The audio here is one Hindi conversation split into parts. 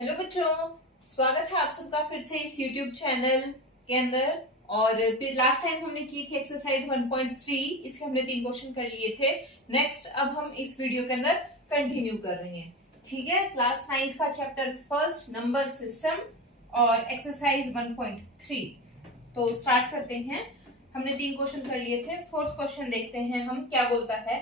हेलो बच्चों, स्वागत है आप सबका फिर से इस YouTube चैनल के अंदर। और लास्ट टाइम हमने की थी एक्सरसाइज 1.3, इसके हमने 3 क्वेश्चन कर लिए थे। नेक्स्ट अब हम इस वीडियो के अंदर कंटिन्यू कर रहे हैं। ठीक है, क्लास 9 का चैप्टर फर्स्ट नंबर सिस्टम और एक्सरसाइज 1.3। तो स्टार्ट करते हैं। हमने 3 क्वेश्चन कर लिए थे। फोर्थ क्वेश्चन देखते हैं हम क्या बोलता है।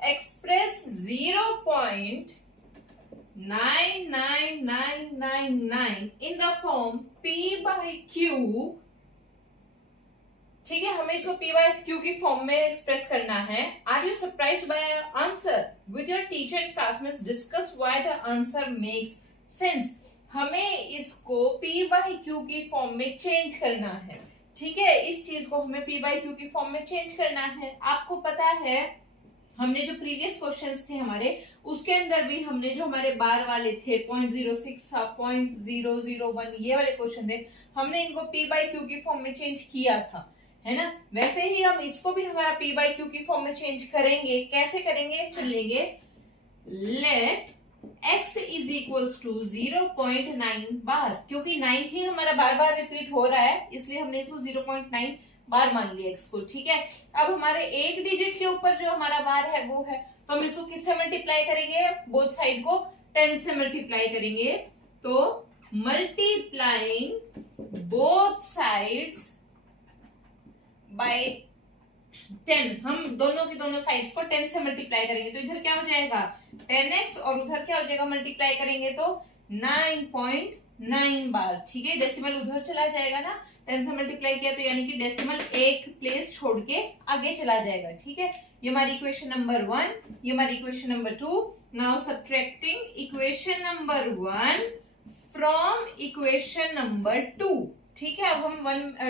Express 0.99999 in the form P by Q। ठीक है, हमें इसको P by Q की फॉर्म में एक्सप्रेस करना है। Are you surprised by answer? With your teacher and classmates discuss why the answer makes sense. हमें इसको P by Q की फॉर्म में चेंज करना है। ठीक है, इस चीज को हमें P by Q की फॉर्म में चेंज करना है। आपको पता है हमने जो प्रीवियस क्वेश्चंस थे हमारे, उसके अंदर भी हमने जो हमारे बार वाले थे 0.06 था, 0.001 ये वाले क्वेश्चन थे, हमने इनको P by Q की फॉर्म में चेंज किया था, है ना। वैसे ही हम इसको भी हमारा P by Q की फॉर्म में चेंज करेंगे। कैसे करेंगे, चलेंगे। Let x is equals to 0.9 bar, क्योंकि 9 ही हमारा बार बार रिपीट हो रहा है, इसलिए हमने इसको 0.9 बार मान लिया x को। ठीक है, अब हमारे एक डिजिट के ऊपर जो हमारा बार है वो है, तो हम इसको किससे मल्टीप्लाई करेंगे? बोथ साइड को 10 से मल्टीप्लाई करेंगे। तो मल्टीप्लाइंग बोथ साइड्स बाय 10, हम दोनों की दोनों साइड्स को 10 से मल्टीप्लाई करेंगे। तो इधर क्या हो जाएगा 10x, और उधर क्या हो जाएगा, मल्टीप्लाई करेंगे तो 9.9 बार। ठीक है, डेसिमल उधर चला जाएगा ना, 10 से मल्टीप्लाई किया तो यानी कि डेसिमल एक प्लेस छोड़ के आगे चला जाएगा। ठीक है, ये हमारी इक्वेशन नंबर 1, ये हमारी equation number 2। Now subtracting equation number 1 from equation number 2। ठीक है, अब हम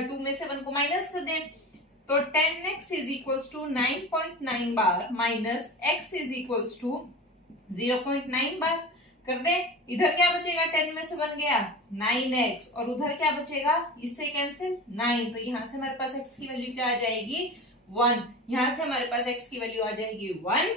2 में से 1 को माइनस कर दें, तो 10x is equals to 9.9 bar minus x is equals to 0.9 bar कर दे। इधर क्या बचेगा, 10 में से बन गया 9x, और उधर क्या बचेगा, इससे कैंसिल 9, तो यहाँ से हमारे पास x की वैल्यू क्या आ जाएगी 1, यहाँ से हमारे पास x की वैल्यू आ जाएगी 1।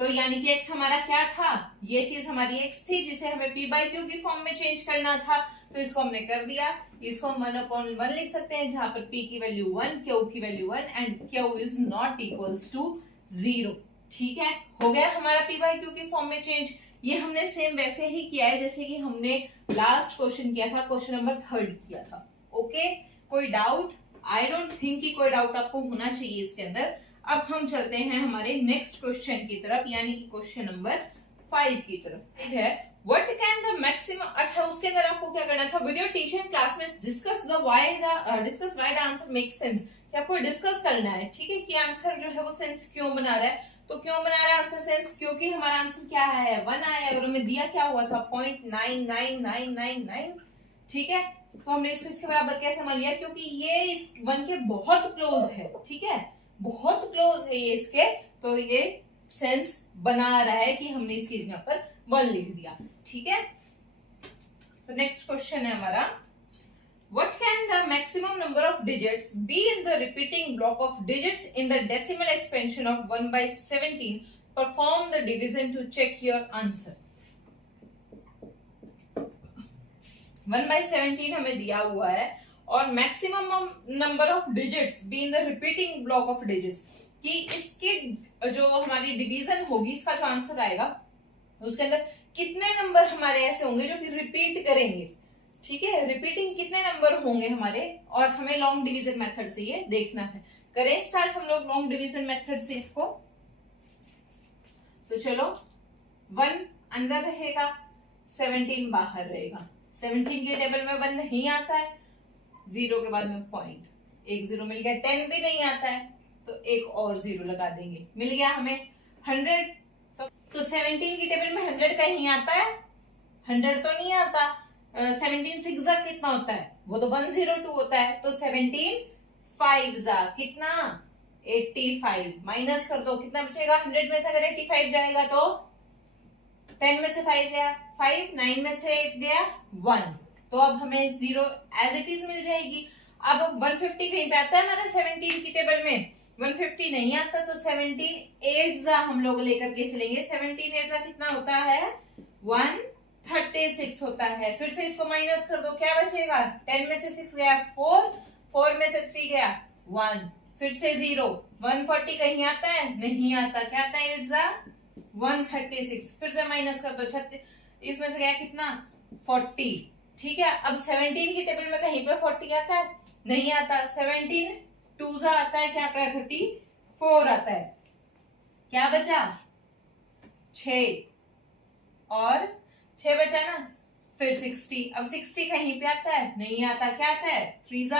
तो यानी कि x हमारा क्या था, ये चीज हमारी x थी जिसे हमें P by Q की फॉर्म में चेंज करना था, तो इसको हमने कर दिया। इसको हम 1/1 लिख सकते हैं, जहां पर P की वैल्यू 1, Q की value 1 and Q is not equals to 0। ठीक है, हो गया हमारा P by Q की फॉर्म में चेंज। ये हमने सेम वैसे ही किया है जैसे कि हमने लास्ट क्वेश्चन किया था, क्वेश्चन नंबर 3 किया था। ओके, कोई डाउट? आई डोंट थिंक कि कोई डाउट आपको होना चाहिए इसके अंदर। अब हम चलते हैं हमारे नेक्स्ट क्वेश्चन की तरफ, यानी कि क्वेश्चन नंबर 5 की तरफ। ठीक है, व्हाट कैन द मैक्सिमम, अच्छा उसके अंदर आपको क्या करना था, with your teacher and classmates discuss why the answer makes sense, कि आपको डिस्कस करना है। ठीक है, कि आंसर जो है वो सेंस क्यों बना रहा है। तो क्यों बना रहा है आंसर सेंस, क्योंकि हमारा आंसर क्या है 1 आया है, और हमें दिया क्या हुआ था 0.99999। ठीक है, तो हमने इसको इसके बराबर कैसे मान लिया, क्योंकि ये इस 1 के बहुत क्लोज है। ठीक है, बहुत क्लोज है ये इसके, तो ये सेंस बना रहा है कि हमने इसकी जगह पर 1 लिख दिया। ठीक है, तो नेक्स्ट क्वेश्चन है हमारा, what can the maximum number of digits be in the repeating block of digits in the decimal expansion of 1 by 17? Perform the division to check your answer। 1 by 17 हमें दिया हुआ है, और maximum number of digits be in the repeating block of digits, कि इसकी जो हमारी डिवीजन होगी, इसका जो आंसर आएगा उसके अंदर कितने नंबर हमारे ऐसे होंगे जो कि रिपीट करेंगे। ठीक है, रिपीटिंग कितने नंबर होंगे हमारे, और हमें लॉन्ग डिवीजन मेथड से ये देखना है। करें स्टार्ट हम लोग लॉन्ग डिवीजन मेथड से इसको। तो चलो, 1 अंदर रहेगा, 17 बाहर रहेगा। 17 के टेबल में 1 नहीं आता है, 0 के बाद में पॉइंट, एक 0 मिल गया। 10 भी नहीं आता है, तो एक और 0 लगा देंगे, मिल गया हमें 100। तो 17 की टेबल में 100 का ही आता है, 100 तो नहीं आता। 17 6 जा कितना होता है, वो तो 102 होता है। तो 17 5 जा कितना 85, माइनस कर दो कितना बचेगा, 100 में से अगर 85 जाएगा तो 10 में से 5 गया 5, 9 में से 8 गया 1, तो अब हमें 0 एज इट इज मिल जाएगी। अब 150 कहीं पे आता है हमारा 17 की टेबल में, 150 नहीं आता, तो 17 8 जा हम लोग लेकर के चलेंगे। 17 8 जा कितना होता है 1 36 होता है। फिर से इसको माइनस कर दो, क्या बचेगा? 10 में से 6 गया 4, 4 में से 3 गया 1, फिर से 0। 140 कहीं आता है? नहीं आता। क्या आता है? इट्स 136। फिर से माइनस कर दो, 36 इसमें से गया कितना? 40। ठीक है, अब 17 की टेबल में कहीं पे 40 आता है? नहीं आता। 17 2 आता है, क्या आता है? 34 आता है। क्या बचा? 6 और 6 बचा ना, फिर 60। अब 60 कहीं पे आता है? नहीं आता। क्या आता है? 3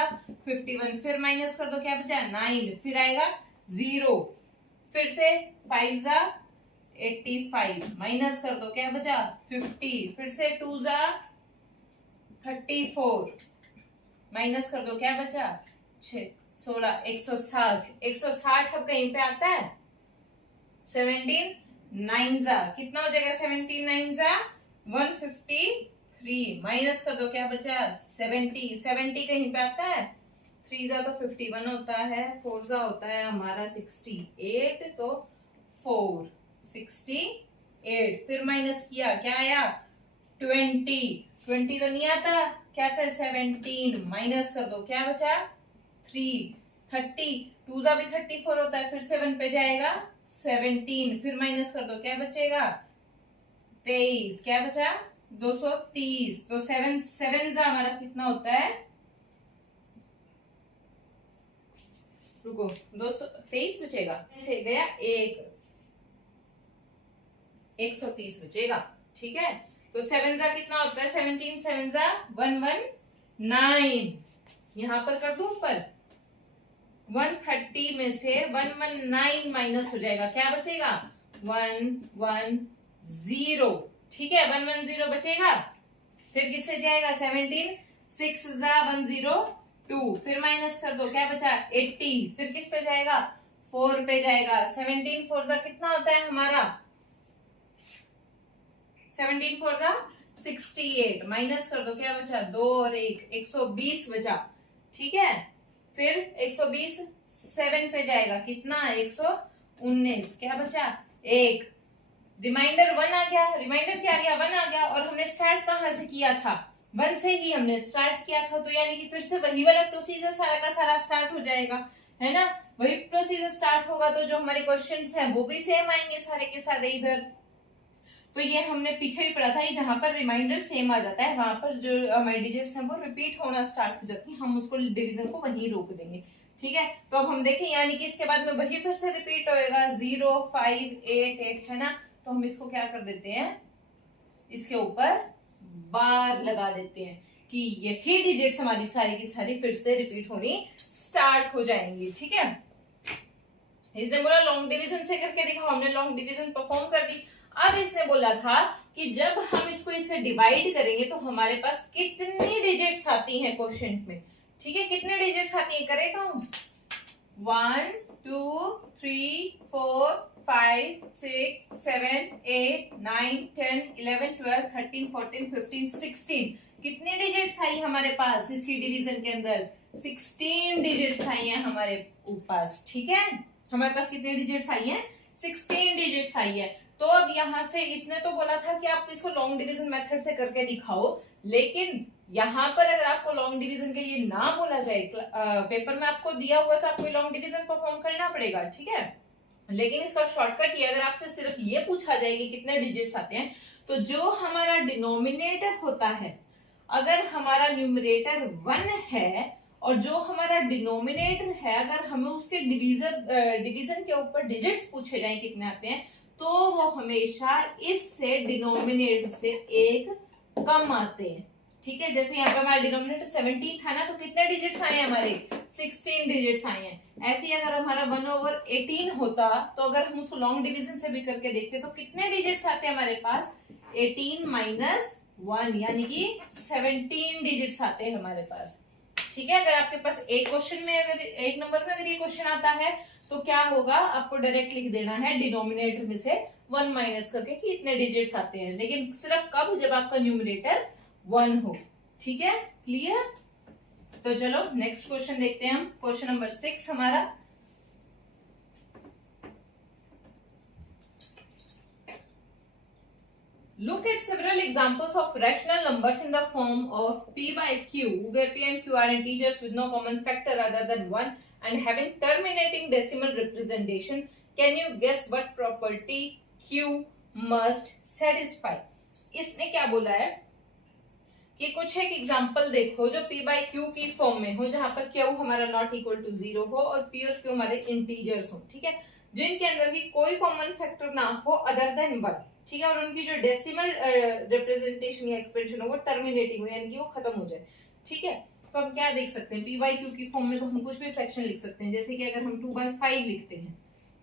51। फिर माइनस कर दो, क्या बचा? 9। फिर आएगा 0। फिर से 5 85 माइनस कर दो, क्या बचा? 50। फिर से 2 34 माइनस कर दो, क्या बचा? 6 16 160। 160 अब कहीं पे आता है? 17 9 कितना हो जाएगा? 17 9 153 माइनस कर दो, क्या बचा? 70। 70 कहीं पे आता है? 3 तो 51 होता है, 4 होता है हमारा 68, तो 4 68। फिर माइनस किया, क्या आया? 20 20 तो नहीं आता। क्या था? 17 माइनस कर दो, क्या बचा? 3 30। 2 भी 34 होता है, फिर 7 पे जाएगा 17। फिर माइनस कर दो, क्या बचेगा? 23। क्या बचा? 230। तो 7 7 हमारा कितना होता है? रुको, 223 बचेगा, से गया 130 बचेगा। ठीक है, तो 7 कितना होता है? 17 7 119। यहां पर कर दो ऊपर, 130 में से 119 माइनस हो जाएगा, क्या बचेगा? 110। ठीक है, 110 बचेगा। फिर किससे जाएगा? 17 6 102। फिर माइनस कर दो, क्या बचा? 80। फिर किस पे जाएगा? 4 पे जाएगा। 17 4 कितना होता है हमारा? 17 4 68 माइनस कर दो, क्या बचा? 2 और 1 120 बचा। ठीक है, फिर 120 7 पे जाएगा, कितना? 119। क्या बचा? 1। रिमाइंडर 1 आ गया। रिमाइंडर क्या आ गया? 1 आ गया। और हमने स्टार्ट कहां से किया था? 1 से ही हमने स्टार्ट किया था, तो यानी कि फिर से वही वाला प्रोसीजर सारा का सारा स्टार्ट हो जाएगा, है ना? वही प्रोसीजर स्टार्ट होगा, तो जो हमारे क्वेश्चंस हैं वो भी सेम आएंगे सारे के सारे इधर। तो ये हमने पीछे भी पढ़ा था, ये जहां पर रिमाइंडर सेम आ जाता है वहां पर जो हमारे डिजिट्स हैं वो रिपीट होना स्टार्ट हो जाती है, हम उसको डिवीजन को वहीं रोक देंगे। ठीक है, तो अब हम देखें, यानी कि इसके बाद में वही फिर से रिपीट होएगा 0 5 8 8, है ना? तो हम इसको क्या कर देते हैं? इसके ऊपर बार लगा देते हैं कि यही डिजिट्स हमारी सारी की सारी फिर से रिपीट होनी स्टार्ट हो जाएंगी। ठीक है, इसने बोला लॉन्ग डिवीजन से करके दिखाओ, हमने लॉन्ग डिवीजन परफॉर्म कर दी। अब इसने बोला था कि जब हम इसको इससे डिवाइड करेंगे तो हमारे पास कितनी डिजिट्स आती हैं क्वेश्चन में। ठीक है, कितने डिजिट्स आती है? करें काउंट, 1 2 3 4 5 6 7 8 9 10 11 12 13 14 15 16। कितनी डिजिट्स आई हमारे पास इसकी डिवीजन के अंदर? 16 डिजिट्स आई हैं हमारे पास। ठीक है, हमारे पास कितनी डिजिट्स आई हैं? 16 डिजिट्स आई है। तो अब यहां से इसने तो बोला था कि आप इसको लॉन्ग डिवीजन मेथड से करके दिखाओ, लेकिन यहाँ पर अगर आपको लॉन्ग डिवीजन के लिए ना बोला जाए, पेपर में आपको दिया हुआ तो आपको लॉन्ग डिवीजन परफॉर्म करना पड़ेगा। ठीक है, लेकिन इसका शॉर्टकट ये, अगर आपसे सिर्फ ये पूछा जाए कि कितने डिजिट्स आते हैं, तो जो हमारा डिनोमिनेटर होता है, अगर हमारा न्यूमरेटर 1 है और जो हमारा डिनोमिनेटर है, अगर हमें उसके डिवीजन के ऊपर डिजिट्स पूछे जाए कितने आते हैं, तो वो हमेशा इससे डिनोमिनेटर से एक कम आते हैं। ठीक है, जैसे यहाँ पे हमारा डिनोमिनेटर 17 था ना, तो कितने डिजिट्स आए हमारे? 16 डिजिट्स आए हैं। ऐसे ही अगर हमारा 1/18 होता, तो अगर हम उसको लॉन्ग डिवीजन से भी करके देखते तो कितने डिजिट्स आते हैं हमारे पास? 18 - 1, यानी कि 17 डिजिट्स आते हैं हमारे पास। ठीक है, अगर आपके पास एक क्वेश्चन में, अगर एक नंबर में अगर ये क्वेश्चन आता है, तो क्या होगा? आपको डायरेक्ट लिख देना है डिनोमिनेटर में से 1 माइनस करके कि इतने डिजिट्स आते हैं, लेकिन सिर्फ कब? जब आपका न्यूमरेटर 1 हो। ठीक है, क्लियर? तो चलो नेक्स्ट क्वेश्चन देखते हैं हम, क्वेश्चन नंबर 6 हमारा। Look at several examples of rational numbers in the form of p by q, where p and q are integers with no common factor other than 1 and having terminating decimal representation. Can you guess what property q must satisfy? इसने क्या बोला है कि कुछ एक एग्जांपल देखो जो p by q की फॉर्म में हो, जहां पर q हमारा नॉट इक्वल टू 0 हो और p और q हमारे इंटीजर्स हो, ठीक है, जिनके अंदर की कोई कॉमन फैक्टर ना हो अदर देन 1, ठीक है, और उनकी जो डेसिमल रिप्रेजेंटेशन या एक्सप्रेशन हो वो टर्मिनेटिंग हो, यानी कि वो खत्म हो जाए, ठीक है। तो हम क्या देख सकते हैं, p by q की फॉर्म में तो हम कुछ भी फ्रैक्शन लिख सकते हैं, जैसे कि अगर हम 2/5 लिखते हैं,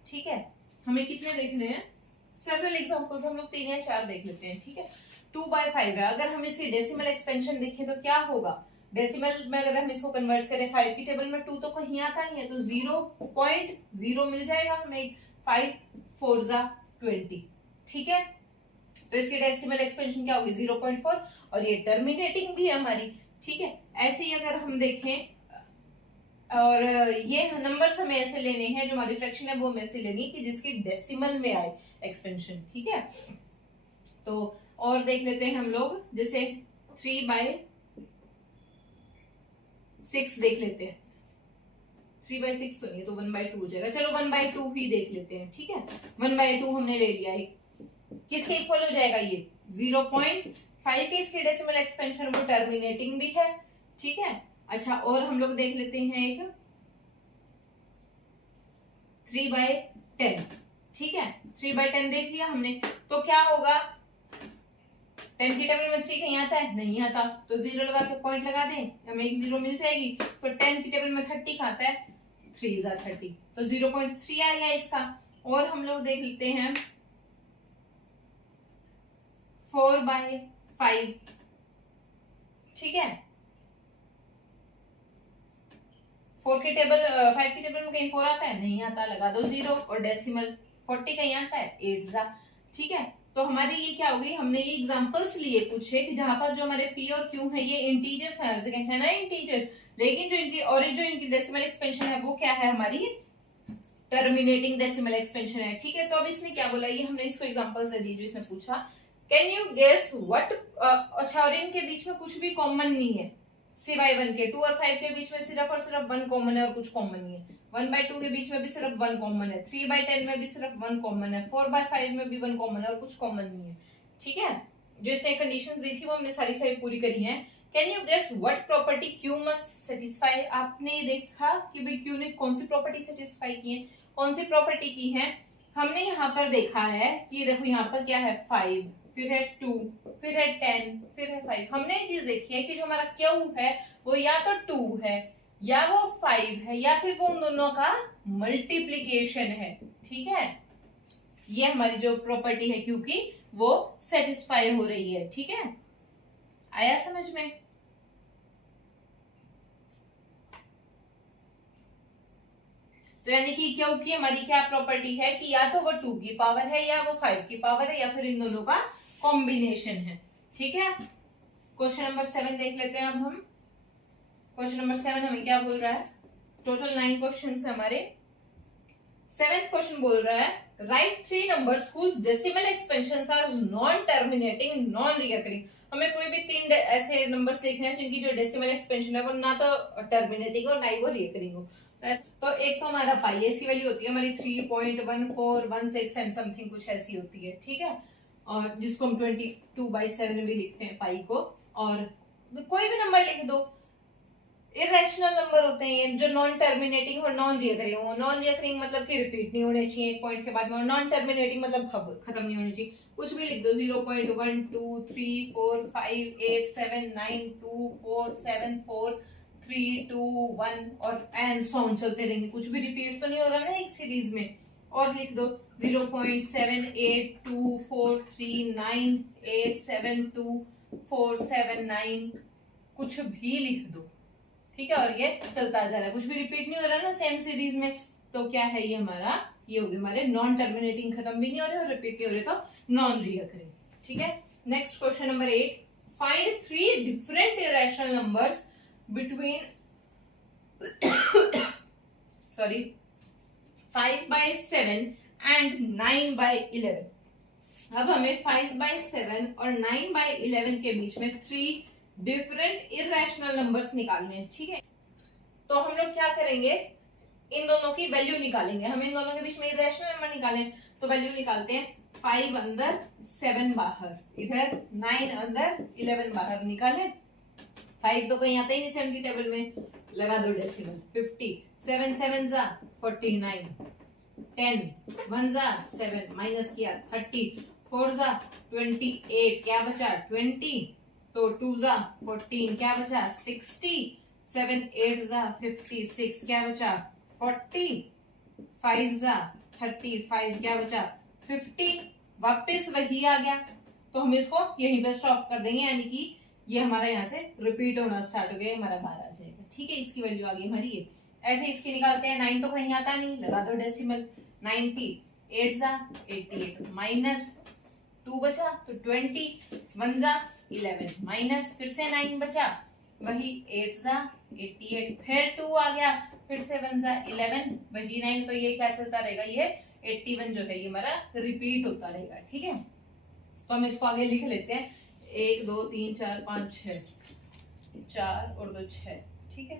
ठीक है, हमें कितने देखने हैं, सेवरल एग्जांपल्स हम लोग 3 या 4 देख लेते हैं, ठीक है। 2/5 है, अगर हम इसकी डेसिमल एक्सपेंशन देखें तो क्या होगा, डेसिमल में अगर हम इसको कन्वर्ट करें 5 की टेबल में 2 तो कहीं आता नहीं है, तो 0.0 मिल जाएगा हमें, 5 4 जा 20, ठीक है। तो इसकी डेसिमल एक्सपेंशन क्या होगी 0.4, और ये टर्मिनेटिंग भी है हमारी, ठीक है। ऐसे ही अगर हम देखें, और ये नंबर्स हमें ऐसे लेने हैं, जो हमारी फ्रैक्शन है वो हमें ऐसे लेनी कि जिसकी डेसिमल में आए एक्सपेंशन, ठीक है। तो और देख लेते हैं हम लोग, जैसे 3/6 देख लेते हैं, 3/6 तो नहीं, तो 1/2 हो जाएगा, चलो 1/2 ही देख लेते हैं, ठीक है। 1/2 हमने ले लिया, किसके इक्वल हो जाएगा, ये 0.5 के इसके डेसिमल एक्सपेंशन वो टर्मिनेटिंग भी है, ठीक है। अच्छा, और हम लोग देख लेते हैं एक 3/10, ठीक है, 3/10 देख लिया हमने, तो क्या होगा, 10 की टेबल में 3 कहीं आता है, नहीं आता, तो 0 लगा के पॉइंट लगा दें, हमें एक 0 मिल जाएगी। तो 10 की टेबल में 30 का आता है, 3 is 30, तो 0.3 आ गया इसका। और हम लोग देख लेते हैं 4/5, ठीक है, 5 की टेबल में कहीं 4 आता है, नहीं आता, लगा दो 0, और डेसिमल 40 कहीं आता है, 8 जा, ठीक है। तो हमारी ये क्या होगी, हमने ये एग्जांपल्स लिए कुछ है कि जहां पर जो हमारे p और q है ये इंटीजर्स है, हर जगह है ना इंटीजर, लेकिन जो इनकी डेसिमल एक्सपेंशन है वो क्या है, हमारी टर्मिनेटिंग डेसिमल एक्सपेंशन है, ठीक है। तो अब इसने क्या बोला, ये हमने इसको एग्जांपल्स दे दिए जो इसने पूछा, कैन यू गेस व्हाट, अच्छा, और इनके बीच में कुछ भी कॉमन नहीं है सिवाय 1 के, 2 और 5 के बीच में सिर्फ और सिर्फ 1 कॉमन है और कुछ कॉमन नहीं है, 1/2 के बीच में भी सिर्फ 1 कॉमन है, 3/10 में भी सिर्फ 1 कॉमन है, 4/5 में भी 1 कॉमन है और कुछ कॉमन नहीं है, ठीक है। जो इसने कंडीशंस दी थी वो हमने सारी पूरी करी हैं। Can you guess what property Q must satisfy, आपने देखा कि भाई क्यू ने कौन सी प्रॉपर्टी सेटिस्फाई की है, कौन सी प्रॉपर्टी की है, हमने यहाँ पर देखा है कि देखो यहाँ पर क्या है, 5, फिर है 2, फिर है 10, फिर है 5, हमने ये चीज देखी है कि जो हमारा क्यू है वो या तो 2 है या वो 5 है या फिर वो उन दोनों का मल्टीप्लीकेशन है, ठीक है। ये हमारी जो प्रॉपर्टी है क्यू की वो सेटिस्फाई हो रही है, ठीक है, आया समझ में। तो यानी कि क्यू की हमारी क्या प्रॉपर्टी है कि या तो वो 2 की पावर है या वो 5 की पावर है या फिर इन दोनों का कॉम्बिनेशन है, ठीक है। क्वेश्चन नंबर 7 देख लेते हैं अब हम। क्वेश्चन नंबर 7 हमें क्या बोल रहा है, टोटल 9 क्वेश्चन है हमारे। 7th क्वेश्चन बोल रहा है write 3 numbers whose decimal expansions are non terminating non recurring. हमें कोई भी 3 ऐसे नंबर्स लिखने हैं जिनकी जो डेसिमल एक्सपेंशन है वो ना तो टर्मिनेटिंग हो ना ही वो रिकरिंग हो। तो एक तो हमारा पाई है, इसकी वैल्यू होती है हमारी 3.1416 एंड समथिंग कुछ ऐसी होती है, ठीक है, और जिसको हम 22/7 भी लिखते हैं पाई को। और कोई भी नंबर लिख दो, इरेशनल नंबर होते हैं जो नॉन टर्मिनेटिंग और नॉन रिकरिंग हो। नॉन रिकरिंग मतलब कि रिपीट नहीं होने चाहिए एक पॉइंट के बाद में, और नॉन टर्मिनेटिंग मतलब खत्म नहीं होने चाहिए। कुछ भी लिख दो, 0.1 2 3 4 5 8 7 9 2 4 7 4 3 2 1 और एंड सो ऑन चलते रहेंगे, कुछ भी रिपीट तो नहीं हो रहा ना एक सीरीज में। और लिख दो 0.782439872479 कुछ भी लिख दो, ठीक है, और ये चलता जा रहा है, कुछ भी रिपीट नहीं हो रहा ना सेम सीरीज में। तो क्या है ये हमारा, ये हो गया हमारे नॉन टर्मिनेटिंग, खत्म भी नहीं हो रहे और रिपीट नहीं हो रहे, तो नॉन रिकरिंग, ठीक है। Next question number 8, find 3 different irrational numbers between 5/7 and 9/11। अब हमें 5/7 और 9/11 के बीच में 3 डिफरेंट इरेशनल नंबर्स निकालने हैं, ठीक है। तो हम लोग क्या करेंगे, इन दोनों की वैल्यू निकालेंगे। हम इन दोनों के बीच में इरेशनल नंबर निकालें तो वैल्यू निकालते हैं 5 अंदर 7 बाहर, इधर 9 अंदर 11 बाहर। निकाले 5 तो कहीं आता ही नहीं 70 टेबल में, लगा दो डेसिमल 50, 7 7 जा 49, 10 1 जा 7 माइनस किया 30, 4 जा 28, क्या बचा 20, तो 2 जा 14, क्या बचा 60, 7 8 जा 56, क्या बचा 40, 5 जा 35, क्या बचा 50, वापस वही आ गया। तो हम इसको यहीं पे स्टॉप कर देंगे, यानी कि ये हमारा यहाँ से रिपीट होना स्टार्ट हो गया, हमारा 12 आ जाएगा, ठीक है। इसकी वैल्यू आ गई हमारी ये। ऐसे इसकी निकालते हैं, 9 तो कहीं आता नहीं, लगा दो डेसिमल 90, 8 जा 88 माइनस 2 बचा तो 20, 1 जा 11 माइनस फिर से 9 बचा, वही 8 जा 88, फिर 2 आ गया, फिर से 1 जा 11, वही 9, तो ये क्या चलता रहेगा, ये 81 जो है ये हमारा रिपीट होता रहेगा, ठीक है। तो हम इसको आगे लिख लेते हैं, 1 2 3 4 5 6, 4 और 2 6, ठीक है।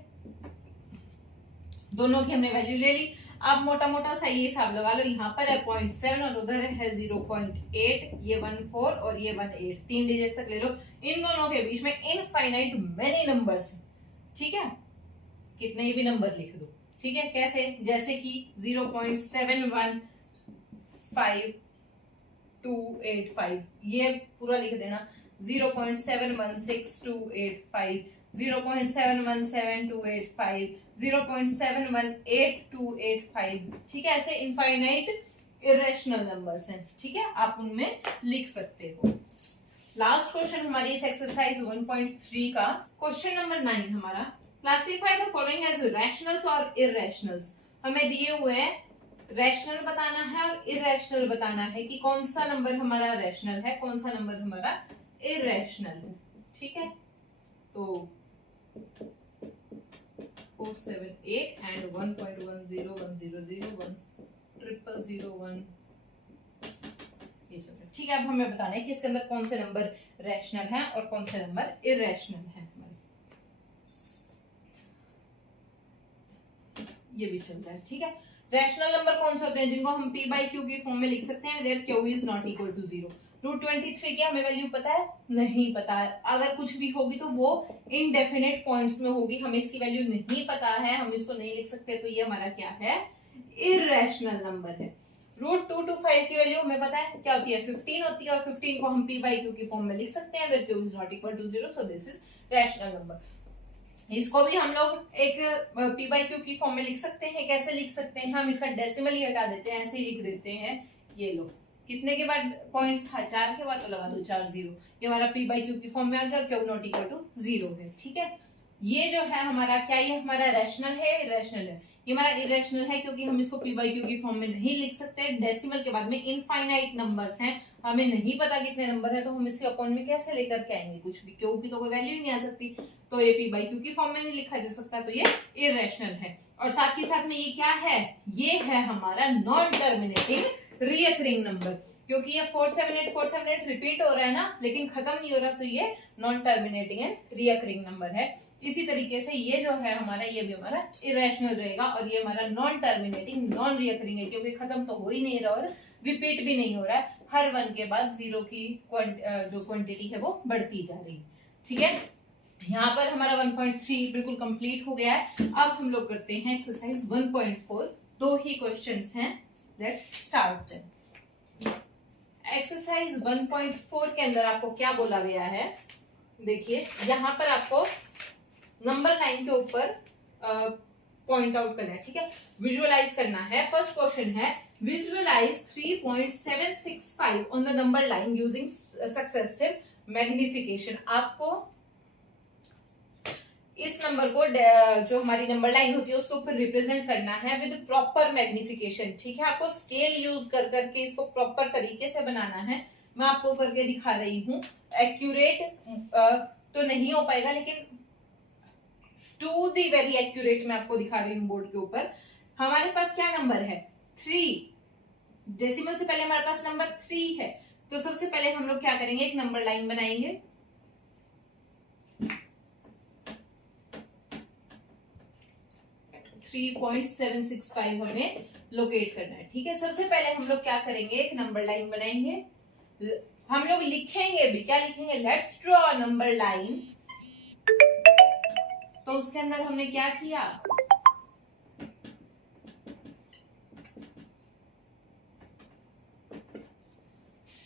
दोनों की हमने वैल्यू ले ली। अब मोटा मोटा सा ये हिसाब लगा लो, यहाँ पर है 0.7 और उधर है 0.8, ये 14 और ये 18, 3 डिजिट तक ले लो। इन दोनों के बीच में इनफाइनाइट मेनी नंबर्स हैं, ठीक है, कितने ही भी नंबर लिख दो, ठीक है। कैसे, जैसे कि 0.715,285 ये पूरा लिख देना, 0.716,285, 0.717,285, 0.718,285, ठीक है। ऐसे इनफाइनाइट इरेशनल नंबर्स हैं, ठीक है, आप उनमें लिख सकते हो। लास्ट क्वेश्चन हमारी इस एक्सरसाइज 1.3 का क्वेश्चन नंबर 9 हमारा, classify the following as rationals और इरेशनल्स। हमें दिए हुए हैं रैशनल बताना है और इरेशनल बताना है कि कौन सा नंबर हमारा रैशनल है, कौन सा नंबर हमारा इरेशनल है, ठीक है। तो 478 and 1.1010010001 ये सब है, ठीक है। अब हमें बताना है कि इसके अंदर कौन से नंबर रैशनल है और कौन से नंबर इरेशनल है। ये भी चल रहा है, ठीक है। रैशनल नंबर कौन से होते हैं, जिनको हम p by q की फॉर्म में लिख सकते हैं, where q is not equal to 0। √23 की हमें वैल्यू पता है, नहीं पता है, अगर कुछ भी होगी तो वो इनडेफिनेट पॉइंट्स में होगी, हमें इसकी वैल्यू नहीं पता है, हम इसको नहीं लिख सकते, तो ये हमारा क्या है, इरेशनल नंबर है। √225 की वैल्यू हमें पता है क्या होती है, 15 होती है, और 15 को हम p by q की फॉर्म में लिख सकते हैं, where q is not equal to 0, so this is rational number. इसको भी हम लोग एक p by q की फॉर्म में लिख सकते हैं। कैसे लिख सकते हैं, हम इसका डेसिमल ही हटा देते हैं, ऐसे ही लिख देते हैं, ये लो, कितने के बाद पॉइंट था, 4 के बाद, तो लगा दो 4 0, ये हमारा p by q की फॉर्म में आ गया और q नॉट इक्वल टू 0 है, ठीक है। ये जो है हमारा क्या, ये हमारा रैशनल है, इरेशनल है, ये हमारा इरेशनल है क्योंकि हम इसको p by q की फॉर्म में नहीं लिख सकते, डेसिमल के बाद में इनफाइनाइट नंबर्स हैं, हमें नहीं पता कितने नंबर है, तो हम इसके अपॉन में कैसे लेकर के आएंगे, कुछ भी, क्योंकि तो कोई वैल्यू ही नहीं आ सकती, तो ये p by q की फॉर्म में नहीं लिखा जा सकता, तो ये इरेशनल है। और साथ ही साथ में ये क्या है, ये है हमारा नॉन टर्मिनेटिंग रिकरिंग नंबर, क्योंकि ये 478 रिपीट हो रहा है ना, लेकिन खत्म नहीं हो रहा, तो ये non terminating and recurring number है। इसी तरीके से ये जो है हमारा, ये भी हमारा इरेशनल रहेगा, और ये हमारा नॉन टर्मिनेटिंग नॉन रिकरिंग है, क्योंकि खत्म तो हो ही नहीं रहा और रिपीट भी नहीं हो रहा है, हर 1 के बाद 0 की जो क्वांटिटी है वो बढ़ती जा रही है, ठीक है। यहाँ पर हमारा 1.3 बिल्कुल कंप्लीट हो गया है। अब हम लोग करते हैं एक्सरसाइज 1.4, 2 ही क्वेश्चंस हैं, लेट्स स्टार्ट देम। एक्सरसाइज 1.4 के अंदर आपको क्या बोला गया है, देखिए यहाँ पर आपको नंबर लाइन के ऊपर पॉइंट आउट करना है, ठीक है, विजुअलाइज करना है। फर्स्ट क्वेश्चन है, visualise 3.765 on the number line using successive magnification. आपको इस नंबर को जो हमारी नंबर लाइन होती है उसके ऊपर रिप्रेजेंट करना है विद प्रॉपर मैग्निफिकेशन, ठीक है। आपको स्केल यूज कर करके इसको प्रॉपर तरीके से बनाना है, मैं आपको करके दिखा रही हूँ। एक्यूरेट तो नहीं हो पाएगा, लेकिन टू दी वेरी एक्यूरेट मैं आपको दिखा रही हूँ बोर्ड के ऊपर। हमारे पास क्या नंबर है, 3, डेसिमल से पहले हमारे पास नंबर 3 है, तो सबसे पहले हम लोग क्या करेंगे, एक नंबर लाइन बनाएंगे। थ्री 3.765 हमें लोकेट करना है, ठीक है। सबसे पहले हम लोग क्या करेंगे, एक नंबर लाइन बनाएंगे। हम लोग लिखेंगे भी, क्या लिखेंगे, लेट्स ड्रॉ नंबर लाइन। तो उसके अंदर हमने क्या किया,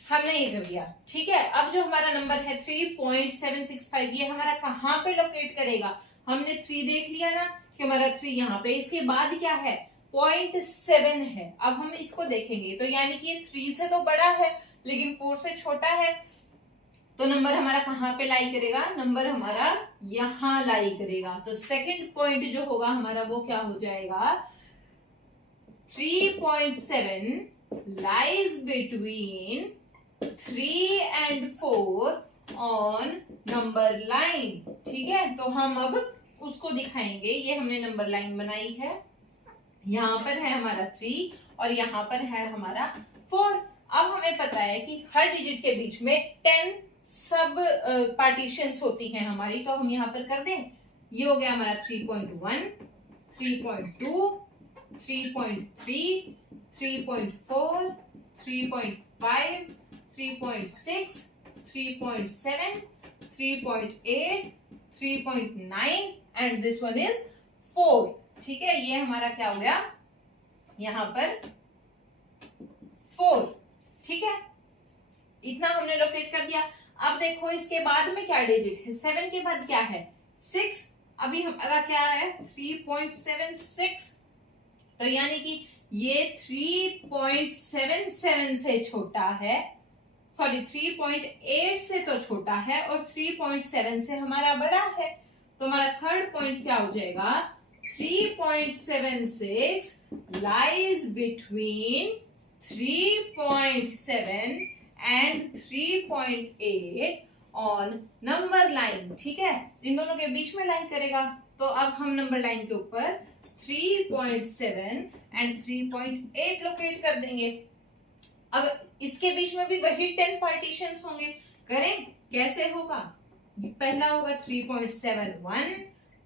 हमने ये कर दिया, ठीक है। अब जो हमारा नंबर है 3.765, ये हमारा कहां पे लोकेट करेगा, हमने 3 देख लिया ना कि हमारा 3 यहाँ पे, इसके बाद क्या है 0.7 है। अब हम इसको देखेंगे तो यानी कि 3 से तो बड़ा है लेकिन 4 से छोटा है, तो नंबर हमारा कहां पे लाई करेगा, नंबर हमारा यहां लाई करेगा। तो सेकंड पॉइंट जो होगा हमारा वो क्या हो जाएगा, 3.7 lies between 3 and 4 on number line, ठीक है। तो हम अब उसको दिखाएंगे। ये हमने नंबर लाइन बनाई है, यहाँ पर है हमारा 3 और यहाँ पर है हमारा 4। अब हमें पता है कि हर डिजिट के बीच में 10 सब पार्टीशंस होती हैं हमारी, तो हम यहाँ पर कर दें। ये हो गया हमारा 3.1, 3.2, 3.3, 3.4, 3.5, 3.6, 3.7, 3.8, 3.9 एंड दिस वन इज 4, ठीक है। ये हमारा क्या हो गया, यहां पर 4, ठीक है। इतना हमने लोकेट कर दिया। अब देखो इसके बाद में क्या डिजिट है, 7 के बाद क्या है 6। अभी हमारा क्या है 3.76, तो यानी कि ये 3.77 से छोटा है, सॉरी 3.8 से तो छोटा है और 3.7 से हमारा बड़ा है। तो हमारा थर्ड पॉइंट क्या हो जाएगा, 3.76 lies between 3.7 and 3.8 on number line, ठीक है। इन दोनों के बीच में लाइन करेगा। तो अब हम नंबर लाइन के ऊपर 3.7 एंड 3.8 लोकेट कर देंगे। अब इसके बीच में भी वही 10 पार्टीशंस होंगे, करें कैसे होगा, पहला होगा 3.71,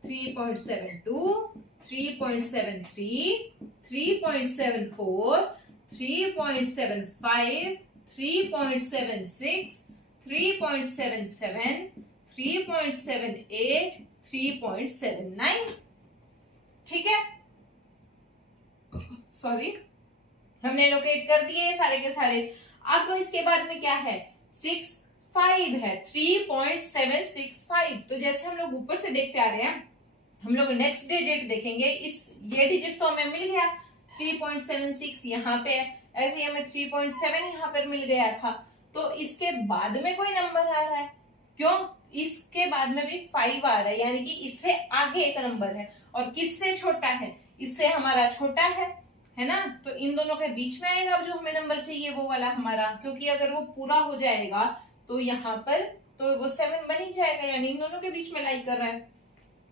3.72, 3.73, 3.74, 3.75, 3.76, 3.77, 3.78, 3.79, ठीक है। सॉरी, हमने लोकेट कर दिए सारे के सारे। अब इसके बाद में क्या है 6, 5 है, 3.765। तो जैसे हम लोग ऊपर से देखते आ रहे हैं, हम लोग नेक्स्ट डिजिट देखेंगे। ये डिजिट तो हमें मिल गया 3.76 यहाँ पे है, ऐसे हमें 3.7 यहाँ पर मिल गया था। तो इसके बाद में कोई नंबर आ रहा है, क्यों, इसके बाद में भी 5 आ रहा है, यानी कि इससे आगे एक नंबर है। और किससे छोटा है, इससे हमारा छोटा है ना। तो इन दोनों के बीच में आएगा अब जो हमें नंबर चाहिए वो वाला हमारा, क्योंकि अगर वो पूरा हो जाएगा तो यहाँ पर तो वो 7 बन ही जाएगा, यानी इन दोनों के बीच में लाई कर रहा है।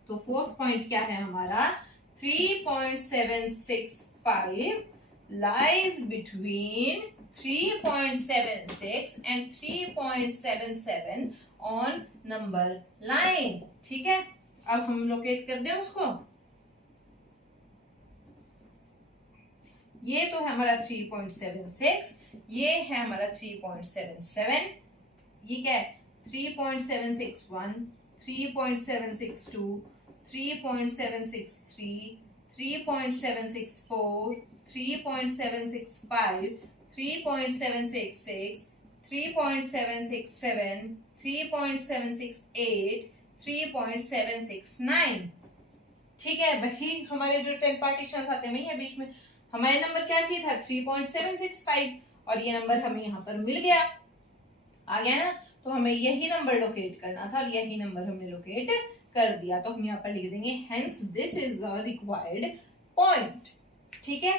तो फोर्थ पॉइंट क्या है हमारा, 3.765 lies between 3.76 and 3.77 on number line, ठीक है। अब हम लोकेट कर दें उसको। ये तो है हमारा 3.76, ये है हमारा 3.77, ये क्या है 3.761, 3.762, 3.763, 3.764, 3.765, 3.766, 3.767, 3.768, 3.769, ठीक है। वही हमारे जो 10 पार्टीशंस आते हैं बीच में, हमारे नंबर क्या चाहिए था 3.765 और ये नंबर हमें यहाँ पर मिल गया, आ गया ना। तो हमें यही नंबर लोकेट करना था और यही नंबर हमने लोकेट कर दिया। तो हम यहाँ पर लिख देंगे hence this is the required point, ठीक है।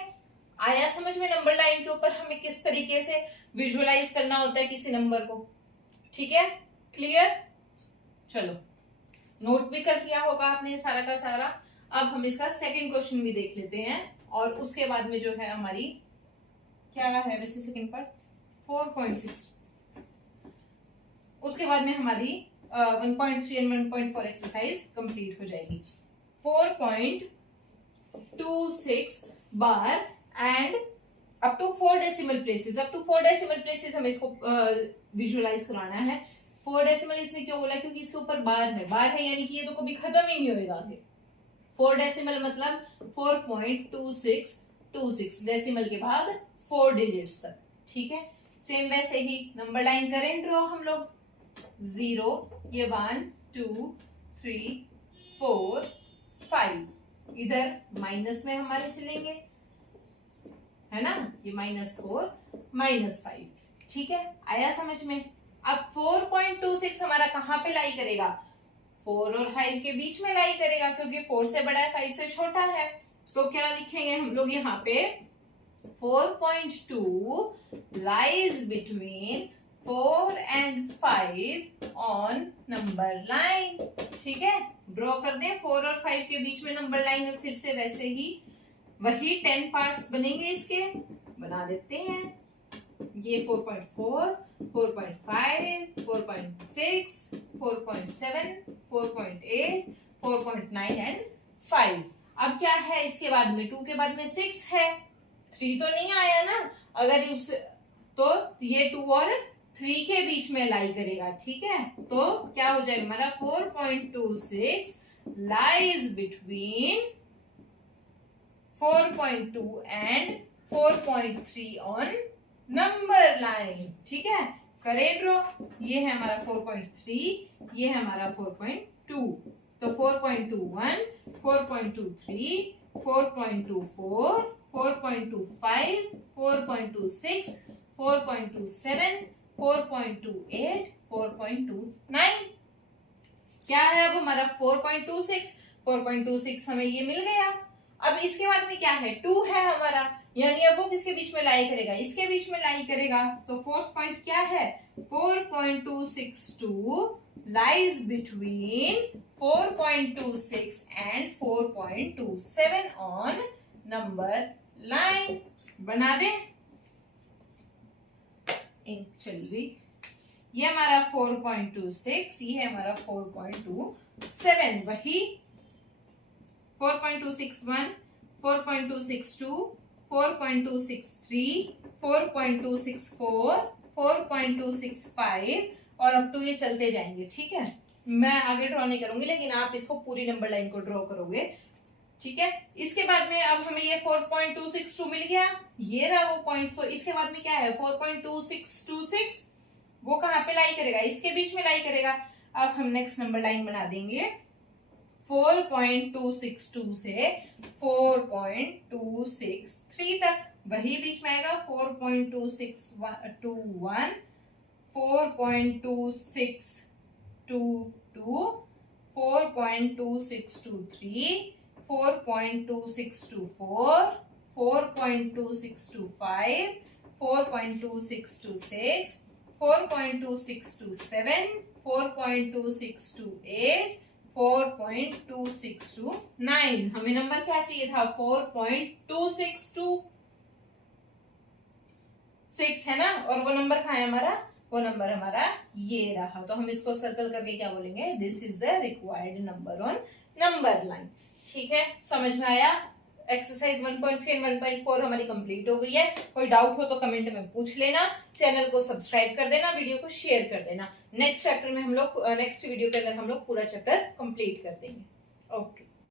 आया समझ में नंबर लाइन के ऊपर हमें किस तरीके से विजुअलाइज करना होता है किसी नंबर को, ठीक है, क्लियर। चलो नोट भी कर लिया होगा आपने सारा का सारा। अब हम इसका सेकंड क्वेश्चन भी देख लेते हैं और उसके बाद में जो है हमारी क्या है वैसे सेकंड पर 4.6 उसके बाद में हमारी 1.3 एंड 1.4 एक्सरसाइज कंप्लीट हो जाएगी। 4.26 बार end up to 4 decimal places, up to 4 decimal places हमें इसको विजुअलाइज कराना है। 4 डेसिमल इसने क्यों बोला, क्योंकि इसके ऊपर बार है यानी कि ये तो कभी खत्म ही नहीं होएगा आगे। 4 डेसिमल मतलब 4.2626 डेसिमल के बाद 4 डिजिट्स तक, ठीक है। सेम वैसे ही नंबर लाइन करें ड्रॉ हम लोग, 0, ये 1 2 3 4 5, इधर माइनस में हमारे चलेंगे, है ना, ये -4 -5, ठीक है, आया समझ में। अब 4.26 हमारा कहां पे लाई करेगा, 4 और 5 के बीच में लाई करेगा, क्योंकि 4 से बड़ा है 5 से छोटा है। तो क्या लिखेंगे हम लोग यहाँ पे, 4.2 lies between 4 and 5 on number line, ठीक है। ड्रॉ कर दें 4 और 5 के बीच में नंबर लाइन, और फिर से वैसे ही वही 10 पार्ट्स बनेंगे इसके, बना देते हैं। ये 4.4 4.5 4.6 4.7 4.8 4.9 एंड 5। अब क्या है इसके बाद में, 2 के बाद में 6 है, 3 तो नहीं आया ना, अगर उस तो ये 2 और 3 के बीच में लाई करेगा, ठीक है। तो क्या हो जाएगा हमारा 4.26 lies between 4.2 and 4.3 on number line, ठीक है। करें ड्रॉ, ये है हमारा 4.3, ये है हमारा 4.2, तो 4.21 4.23 4.24 4.25 4.26 4.27 4.28 4.29, क्या है अब हमारा 4.26 हमें ये मिल गया। अब इसके बाद में क्या है, 2 है हमारा, यानी अब वो किसके बीच में लाई करेगा, इसके बीच में लाई करेगा। तो फोर्थ पॉइंट क्या है, 4.262 lies between 4.26 and 4.27 on number line. बना दे, इंक चली गई। ये हमारा 4.26, ये है हमारा 4.27, वही 4.261 4.262 4.263 4.264 4.265 और अब तो ये चलते जाएंगे, ठीक है। मैं आगे ड्रॉ नहीं करूंगी, लेकिन आप इसको पूरी नंबर लाइन को ड्रॉ करोगे, ठीक है। इसके बाद में अब हमें ये 4.262 मिल गया, ये रहा वो पॉइंट। तो इसके बाद में क्या है 4.2626, वो कहां पे लाई करेगा, इसके बीच में लाई करेगा। अब हम नेक्स्ट नंबर लाइन बना देंगे 4.262 से 4.263 तक, वही बीच में आएगा 4.2621 4.2622 4.2623 4.2624 4.2625 4.2626 4.2627 4.2628 4.269। हमें नंबर क्या चाहिए था 4.262 है ना, और वो नंबर कहाँ है हमारा, वो नंबर हमारा ये रहा। तो हम इसको सर्कल करके क्या बोलेंगे, this is the required number on number line, ठीक है। समझ में आया। एक्सरसाइज 1.3 एंड 1.4 हमारी कंप्लीट हो गई है। कोई डाउट हो तो कमेंट में पूछ लेना, चैनल को सब्सक्राइब कर देना, वीडियो को शेयर कर देना। नेक्स्ट चैप्टर में हम लोग, नेक्स्ट वीडियो के अंदर हम लोग पूरा चैप्टर कंप्लीट कर देंगे। ओके।